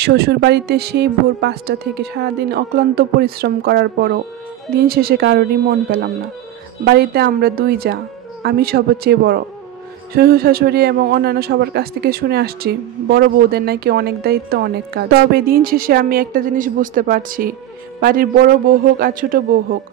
শ্বশুরবাড়িতে সেই ভোর ৫টা থেকে সারাদিন অক্লান্ত পরিশ্রম করার পরও দিন শেষে কারোরই মন পেলাম না। বাড়িতে আমরা দুই যা, আমি সবচেয়ে বড়। শ্বশুর শাশুড়ি এবং অন্যান্য সবার কাছ থেকে শুনে আসছি বড় বউদের নাকি অনেক দায়িত্ব, অনেক কাজ। তবে দিন শেষে আমি একটা জিনিস বুঝতে পারছি, বাড়ির বড় বউ হোক আর ছোট বউ হোক,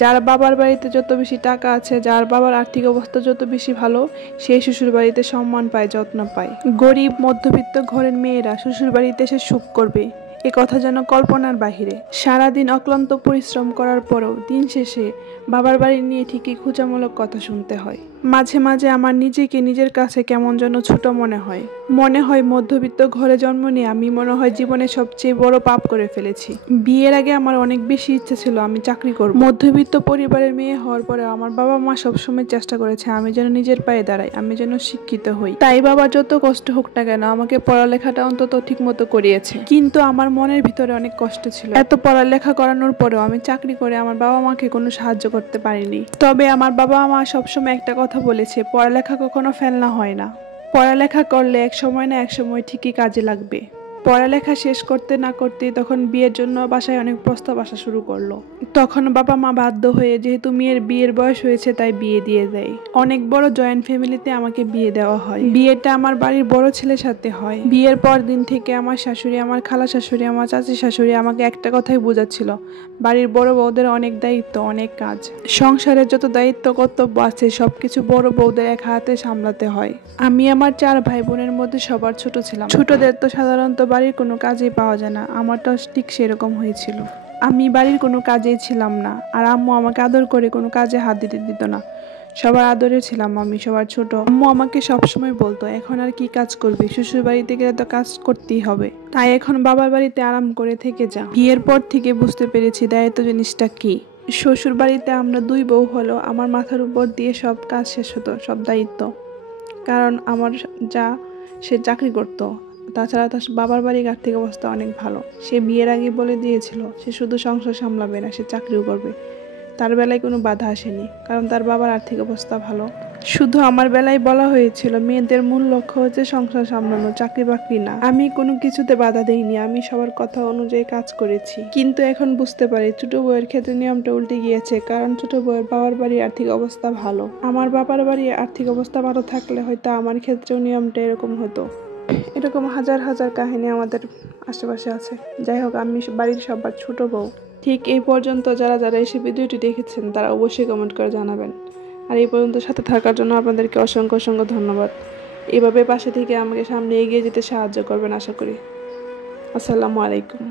যার বাবার বাড়িতে যত বেশি টাকা আছে, যার বাবার আর্থিক অবস্থা যত বেশি ভালো, সেই শ্বশুর বাড়িতে সম্মান পায়, যত্ন পায়। গরিব মধ্যবিত্ত ঘরের মেয়েরা শ্বশুর বাড়িতে এসে সুখ করবে, এ কথা যেন কল্পনার বাহিরে। সারাদিন অক্লান্ত পরিশ্রম করার পরও দিন শেষে বাবার বাড়ি নিয়ে ঠিকই খোঁচামূলক কথা শুনতে হয়। মাঝে মাঝে আমার নিজেকে নিজের কাছে কেমন যেন ছোট মনে হয় মধ্যবিত্ত ঘরে জন্ম নিয়ে আমি মনে হয় জীবনে সবচেয়ে বড় পাপ করে ফেলেছি। বিয়ের আগে আমার অনেক বেশি ইচ্ছে ছিল আমি চাকরি করব। মধ্যবিত্ত পরিবারের মেয়ে হওয়ার পরে আমার বাবা মা সবসময় চেষ্টা করেছে আমি যেন নিজের পায়ে দাঁড়াই, আমি যেন শিক্ষিত হই। তাই বাবা যত কষ্ট হোক না কেন আমাকে পড়ালেখাটা অন্তত ঠিক মতো করিয়েছে। কিন্তু আমার মনের ভিতরে অনেক কষ্ট ছিল, এত পড়ালেখা করানোর পরেও আমি চাকরি করে আমার বাবা মাকে কোনো সাহায্য করতে পারিনি। তবে আমার বাবা মা সবসময় একটা কথা বলেছে, পড়ালেখা কখনো ফেলনা হয় না, পড়ালেখা করলে এক সময় না এক সময় ঠিকই কাজে লাগবে। পড়ালেখা শেষ করতে না করতেই তখন বিয়ের জন্য বাসায় অনেক প্রস্তাব আসা শুরু করলো। তখন বাবা মা বাধ্য হয়ে, যেহেতু মেয়ের বিয়ের বয়স হয়েছে, তাই বিয়ে দিয়ে দেয়। অনেক বড় জয়েন্ট ফ্যামিলিতে আমাকে বিয়ে দেওয়া হয়। বিয়েটা আমার বাড়ির বড় ছেলের সাথে হয়। বিয়ের পর দিন থেকে আমার শাশুড়ি, আমার খালা শাশুড়ি, আমার চাচি শাশুড়ি আমাকে একটা কথাই বোঝাচ্ছিল, বাড়ির বড় বউদের অনেক দায়িত্ব, অনেক কাজ। সংসারের যত দায়িত্ব কর্তব্য আছে সবকিছু বড় বউদের এক হাতে সামলাতে হয়। আমি আমার 4 ভাই বোনের মধ্যে সবার ছোট ছিলাম। ছোটদের তো সাধারণত বাড়ির কোনো কাজেই পাওয়া যায় না, আমারটা ঠিক সেরকম হয়েছিল। আমি বাড়ির কোনো কাজেই ছিলাম না, আর আম্মু আমাকে আদর করে কোনো কাজে হাত দিতে দিত না। সবার আদরে ছিলাম আমি, সবার ছোট। আম্মু আমাকে সবসময় বলতো, এখন আর কি কাজ করবি, শ্বশুর বাড়িতে গেলে তো কাজ করতেই হবে, তাই এখন বাবার বাড়িতে আরাম করে থেকে যা। বিয়ের পর থেকে বুঝতে পেরেছি দায়িত্ব জিনিসটা কি। শ্বশুর বাড়িতে আমরা 2 বউ হলো আমার মাথার উপর দিয়ে সব কাজ শেষ হতো, সব দায়িত্ব। কারণ আমার যা, সে চাকরি করতো, তাছাড়া তার বাবার বাড়ির আর্থিক অবস্থা অনেক ভালো। সে বিয়ের আগে বলে দিয়েছিল সে শুধু সংসার সামলাবে না, সে চাকরিও করবে। তার বেলায় কোনো বাধা আসেনি, কারণ তার বাবার আর্থিক অবস্থা ভালো। শুধু আমার বেলায় বলা হয়েছিল মেয়েদের মূল লক্ষ্য হচ্ছে সংসার সামলানো, চাকরি বাকরি না। আমি কোনো কিছুতে বাধা দেইনি, আমি সবার কথা অনুযায়ী কাজ করেছি। কিন্তু এখন বুঝতে পারি ছোট বউয়ের ক্ষেত্রে নিয়মটা উল্টে গিয়েছে, কারণ ছোট বউয়ের বাবার বাড়ির আর্থিক অবস্থা ভালো। আমার বাবার বাড়ির আর্থিক অবস্থা ভালো থাকলে হয়তো আমার ক্ষেত্রেও নিয়মটা এরকম হতো। এরকম হাজার হাজার কাহিনী আমাদের আশেপাশে আছে। যাই হোক, আমি বাড়ির সবার ছোট বউ। ঠিক এই পর্যন্ত যারা যারা এসে ভিডিওটি দেখেছেন তারা অবশ্যই কমেন্ট করে জানাবেন। আর এই পর্যন্ত সাথে থাকার জন্য আপনাদেরকে অসংখ্য অসংখ্য ধন্যবাদ। এভাবে পাশে থেকে আমাকে সামনে এগিয়ে যেতে সাহায্য করবেন আশা করি। আসসালামু আলাইকুম।